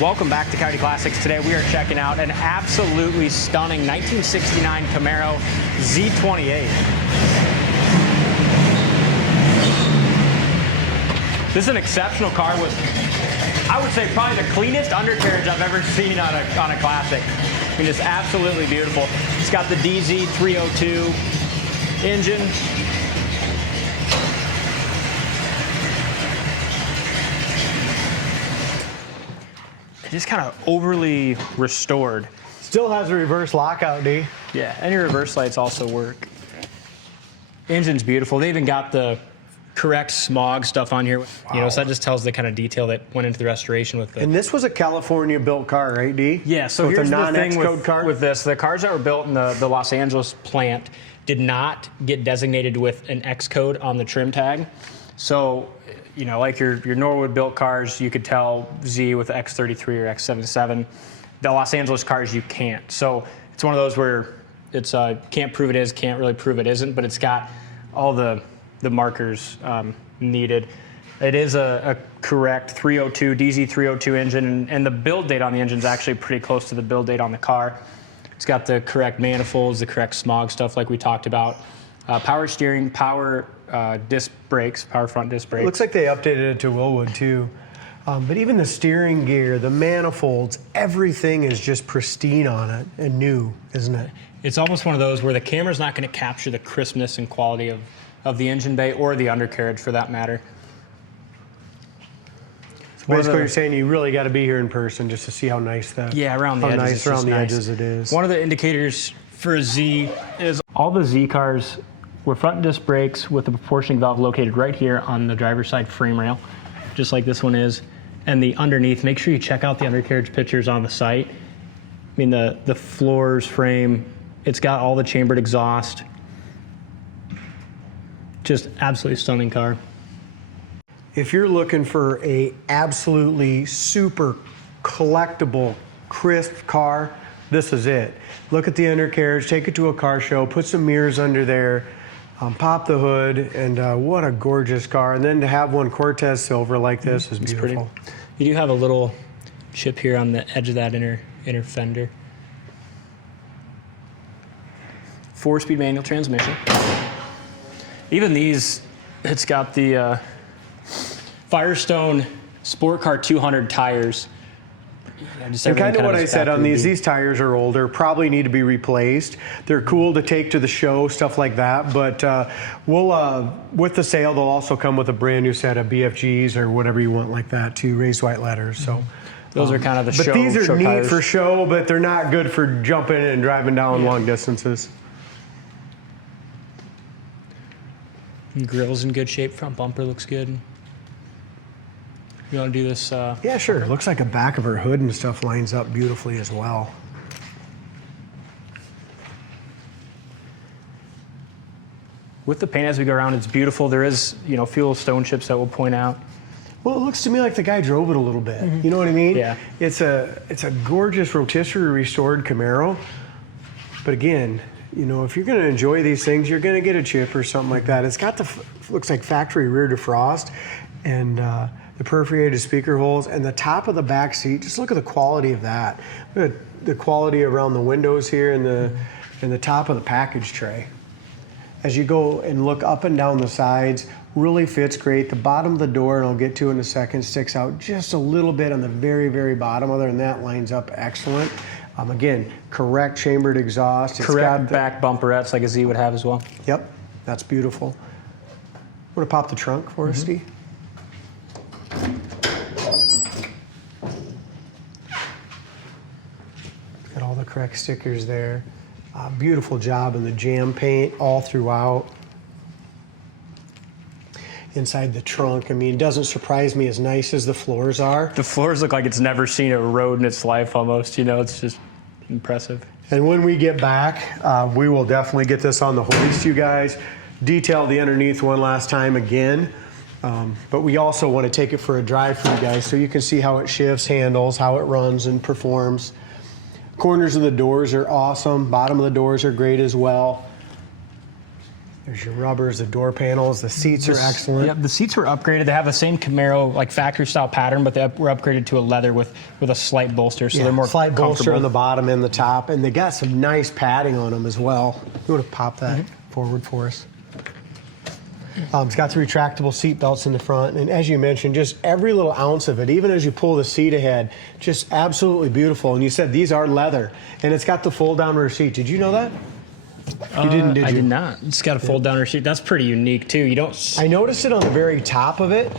Welcome back to Coyote Classics. Today we are checking out an absolutely stunning 1969 Camaro Z28. This is an exceptional car with, I would say, probably the cleanest undercarriage I've ever seen on a Classic. I mean, it's absolutely beautiful. It's got the DZ302 engine. Just kind of overly restored. Still has a reverse lockout, D. Yeah, and your reverse lights also work. Engine's beautiful. They even got the correct smog stuff on here. Wow. You know, so that just tells the kind of detail that went into the restoration with it. And this was a California-built car, right, D? Yeah, so with here's a the thing car? with this. The cars that were built in the Los Angeles plant did not get designated with an Xcode on the trim tag. So, you know, like your Norwood built cars, you could tell Z with X33 or X77. The Los Angeles cars, you can't. So it's one of those where it's can't prove it is, can't really prove it isn't, but it's got all the markers needed. It is a correct 302, DZ302 engine, and the build date on the engine is actually pretty close to the build date on the car. It's got the correct manifolds, the correct smog stuff like we talked about. Power steering, power disc brakes, power front disc brakes. It looks like they updated it to Willwood too. But even the steering gear, the manifolds, everything is just pristine on it and new, isn't it? It's almost one of those where the camera's not going to capture the crispness and quality of the engine bay or the undercarriage for that matter. So basically, you're saying you really got to be here in person just to see how nice that. Yeah, around the edges. How nice around the edges it is. One of the indicators for a Z is all the Z cars were front disc brakes with the proportioning valve located right here on the driver's side frame rail, just like this one is. And the underneath, make sure you check out the undercarriage pictures on the site. I mean, the floors, frame, it's got all the chambered exhaust. Just absolutely stunning car. If you're looking for a absolutely super collectible, crisp car, this is it. Look at the undercarriage, take it to a car show, put some mirrors under there, pop the hood, and what a gorgeous car. And then to have one Cortez silver like this is beautiful. You do have a little chip here on the edge of that inner fender. 4-speed manual transmission. Even these, it's got the Firestone Sport Car 200 tires. And kind of what I said on these tires are older, probably need to be replaced. They're cool to take to the show, stuff like that, but we'll, with the sale, they'll also come with a brand new set of BFGs or whatever you want like that too, raised white letters. So those are kind of the show. But these are neat tires for show, but they're not good for jumping and driving down long distances. Grill's in good shape, front bumper looks good. You want to do this? Yeah, sure. It looks like the back of her hood and stuff lines up beautifully as well. With the paint as we go around, it's beautiful. There is, you know, fuel stone chips that we'll point out. Well, it looks to me like the guy drove it a little bit. You know what I mean? Yeah. It's a gorgeous rotisserie restored Camaro. But again, you know, if you're going to enjoy these things, you're going to get a chip or something like that. It's got the looks like factory rear defrost and the perforated speaker holes, and the top of the back seat. Just look at the quality of that. Look at the quality around the windows here and the top of the package tray. As you go and look up and down the sides, really fits great. The bottom of the door, and I'll get to in a second, sticks out just a little bit on the very, very bottom. Other than that, lines up excellent. Again, correct chambered exhaust. It's correct back bumperettes like a Z would have as well. Yep, that's beautiful. Want to pop the trunk for us, Steve? Got all the correct stickers there. Beautiful job in the jam paint all throughout. Inside the trunk, I mean, it doesn't surprise me as nice as the floors are. The floors look like it's never seen a road in its life almost, you know, it's just impressive. And when we get back, we will definitely get this on the hoist, you guys. Detail the underneath one last time again. But we also want to take it for a drive for you guys so you can see how it shifts, handles, how it runs and performs. Corners of the doors are awesome. Bottom of the doors are great as well. There's your rubbers, the door panels, the seats are excellent. Yep, the seats were upgraded. They have the same Camaro like factory style pattern, but they were upgraded to a leather with a slight bolster, so they're more slight bolster comfortable. on the bottom and the top, and they got some nice padding on them as well. You want to pop that forward for us? It's got the retractable seat belts in the front, and as you mentioned, just every little ounce of it, even as you pull the seat ahead, just absolutely beautiful. And you said these are leather, and it's got the fold-down rear seat. Did you know that? You didn't, did you? I did not. It's got a fold-down rear seat. That's pretty unique too. You don't. I noticed it on the very top of it.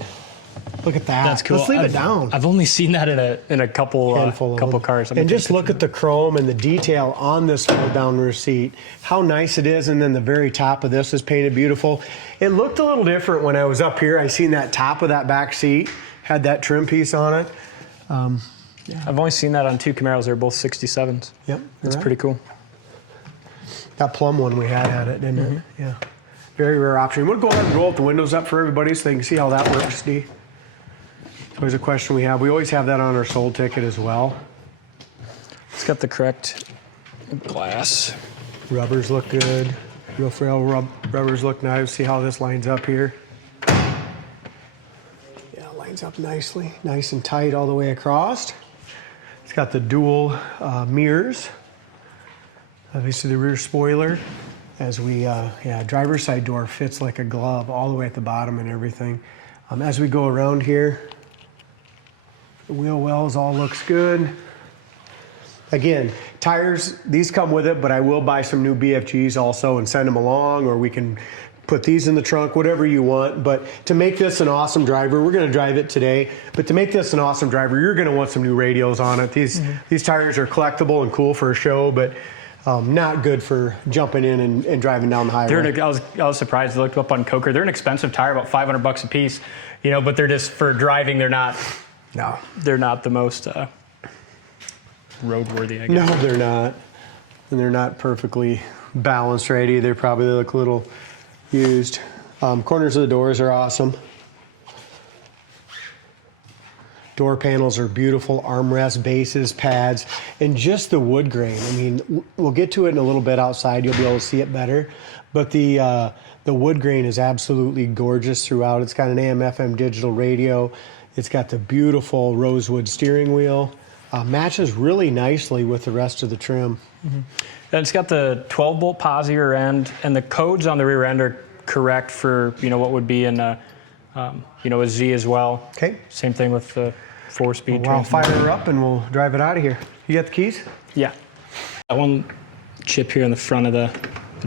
Look at that. That's cool. Let's leave it down. I've only seen that in a couple cars. And just look at the chrome and the detail on this fold-down rear seat. How nice it is, and then the very top of this is painted beautiful. It looked a little different when I was up here. I seen that top of that back seat had that trim piece on it. Yeah. I've only seen that on 2 Camaros. They're both 67s. Yep, That's pretty cool. That plum one we had it, didn't it? Yeah. Very rare option. We'll go ahead and roll the windows up for everybody so they can see how that works, Dee. It's always a question we have. We always have that on our sold ticket as well. It's got the correct glass. Rubbers look good. Real frail rubbers look nice. See how this lines up here. Yeah, it lines up nicely. Nice and tight all the way across. It's got the dual mirrors. Obviously the rear spoiler. As we, driver's side door fits like a glove all the way at the bottom and everything. As we go around here, the wheel wells all looks good. Again, tires, these come with it, but I will buy some new BFGs also and send them along, or we can put these in the trunk, whatever you want. But to make this an awesome driver, we're gonna drive it today, but to make this an awesome driver, you're gonna want some new radios on it. These tires are collectible and cool for a show, but not good for jumping in and driving down the highway. I was surprised. I looked up on Coker. They're an expensive tire, about $500 a piece, but they're just for driving. They're not the most roadworthy, I guess. No, they're not. And they're not perfectly balanced right either. Probably they look a little used. Corners of the doors are awesome. Door panels are beautiful, armrest, bases, pads, and just the wood grain. I mean, we'll get to it in a little bit outside. You'll be able to see it better. But the wood grain is absolutely gorgeous throughout. It's got an AM/FM digital radio. It's got the beautiful rosewood steering wheel. Matches really nicely with the rest of the trim. And it's got the 12-bolt Posi rear end, and the codes on the rear end are correct for what would be in a Z as well. Okay. Same thing with the 4-speed. Well, I'll fire her up and we'll drive it out of here. You got the keys? Yeah. That one chip here in the front of the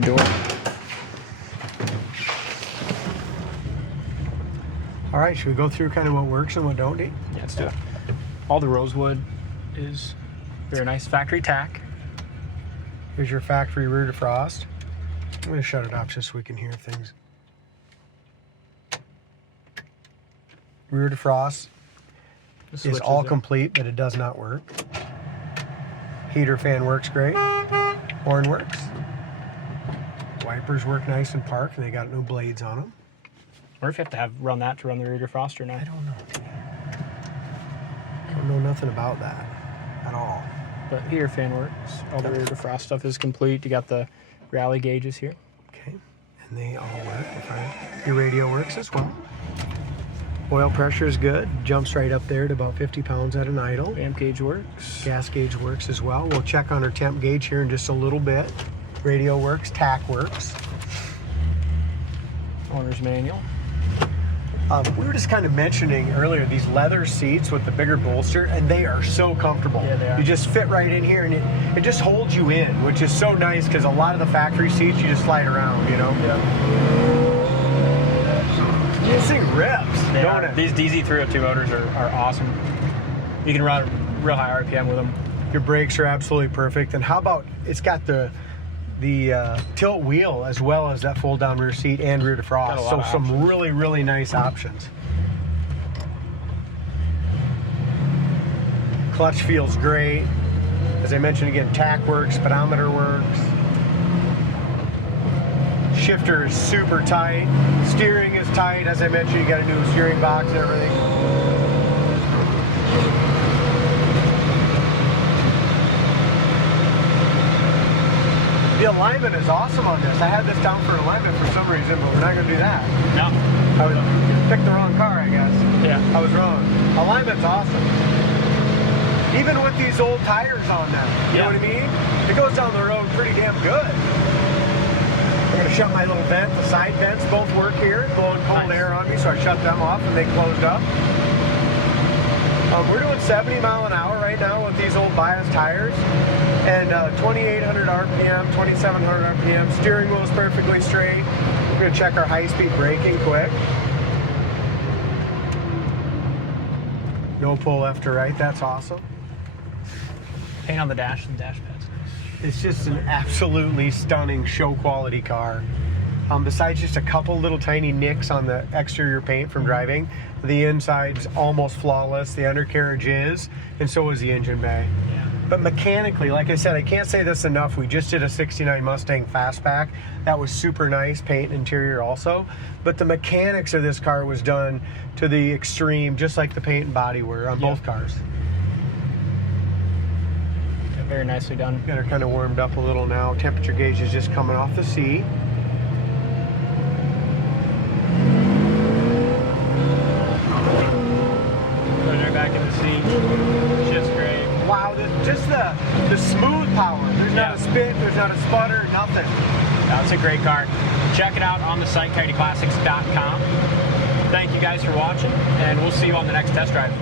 door. All right, should we go through kind of what works and what don't, Dee? Yeah, let's do it. All the rosewood is very nice. Factory tack. Here's your factory rear defrost. I'm going to shut it off just so we can hear things. Rear defrost is all complete, but it does not work. Heater fan works great. Horn works. Wipers work nice and park, and they got no blades on them. Or if you have to run that to run the rear defrost or not. I don't know. I don't know nothing about that at all. But heater fan works. All the rear defrost stuff is complete. You got the rally gauges here. Okay, and they all work. Your radio works as well. Oil pressure is good. Jumps right up there to about 50 pounds at an idle. Amp gauge works. Gas gauge works as well. We'll check on our temp gauge here in just a little bit. Radio works. Tac works. Owner's manual. We were just kind of mentioning earlier these leather seats with the bigger bolster, and they are so comfortable. Yeah, they are. You just fit right in here, and it just holds you in, which is so nice because a lot of the factory seats you just slide around, Yeah. This thing rips, don't it? These DZ302 motors are awesome. You can run real high RPM with them. Your brakes are absolutely perfect. And how about it's got the tilt wheel as well as that fold down rear seat and rear defrost. So some really, really nice options. Clutch feels great. As I mentioned again, tack works, speedometer works. Shifter is super tight. Steering is tight. As I mentioned, you got a new steering box and everything. The The alignment is awesome on this. I had this down for alignment for some reason, but we're not going to do that. No. I picked the wrong car, I guess. Yeah. I was wrong. Alignment's awesome. Even with these old tires on them, you know what I mean? It goes down the road pretty damn good. I'm going to shut my little vent. The side vents both work here, blowing cold air on me, so I shut them off and they closed up. We're doing 70 mile an hour right now with these old bias tires, and 2,800 RPM, 2,700 RPM. Steering wheel is perfectly straight. We're going to check our high-speed braking quick. No pull left or right. That's awesome. Paint on the dash and dash pads. It's just an absolutely stunning show quality car. Besides just a couple little tiny nicks on the exterior paint from driving, the inside's almost flawless. The undercarriage is, and so is the engine bay. Yeah. But mechanically, like I said, I can't say this enough. We just did a 69 Mustang Fastback. That was super nice, paint and interior also. But the mechanics of this car was done to the extreme, just like the paint and body were on both cars. Very nicely done. Got her kind of warmed up a little now. Temperature gauge is just coming off the seat. Put her back in the seat. Shit's great. Wow, just the smooth power. There's not a spit, there's not a sputter, nothing. That's a great car. Check it out on the site, coyoteclassics.com. Thank you guys for watching, and we'll see you on the next test drive.